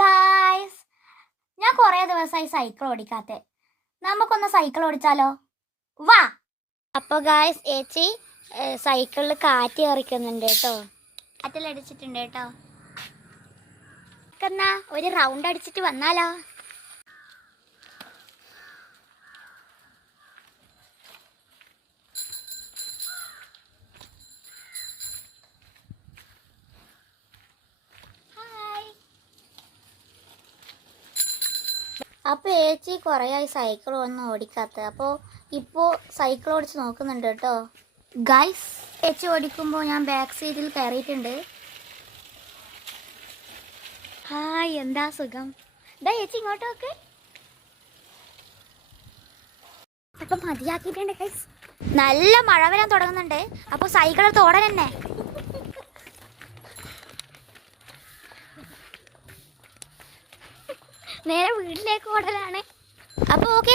Guys, ഞാൻ കുറേ ദിവസമായി സൈക്കിൾ ഓടിക്കാത്തെ. നമുക്കൊന്ന് സൈക്കിൾ ഓടിച്ചാലോ? വാ. അപ്പോൾ ഗായ്സ്, ഏച്ചി സൈക്കിളിൽ കാറ്റ് കയറിക്കുന്നുണ്ട് കേട്ടോ. കാറ്റിലടിച്ചിട്ടുണ്ട് കേട്ടോ. എന്നാ ഒരു റൗണ്ട് അടിച്ചിട്ട് വന്നാലോ? അപ്പോൾ ഏച്ചി കുറേയായി സൈക്കിൾ ഒന്നും ഓടിക്കാത്ത. അപ്പോൾ ഇപ്പോൾ സൈക്കിൾ ഓടിച്ച് നോക്കുന്നുണ്ട് കേട്ടോ. ഗൈസ്, ഏച്ചി ഓടിക്കുമ്പോൾ ഞാൻ ബാക്ക് സീറ്റിൽ കയറിയിട്ടുണ്ട്. ഹായ്, എന്താ സുഖം. ഇതാ ഏച്ചി ഇങ്ങോട്ട് നോക്ക്. അപ്പം മതിയാക്കിയിട്ടുണ്ട് ഗൈസ്. നല്ല മഴ വരാൻ തുടങ്ങുന്നുണ്ട്. അപ്പോൾ സൈക്കിൾ എടുത്ത് ഓടാൻ തന്നെ. നേരെ വീട്ടിലേക്ക് ഓടലാണ്. അപ്പോൾ ഓക്കെ,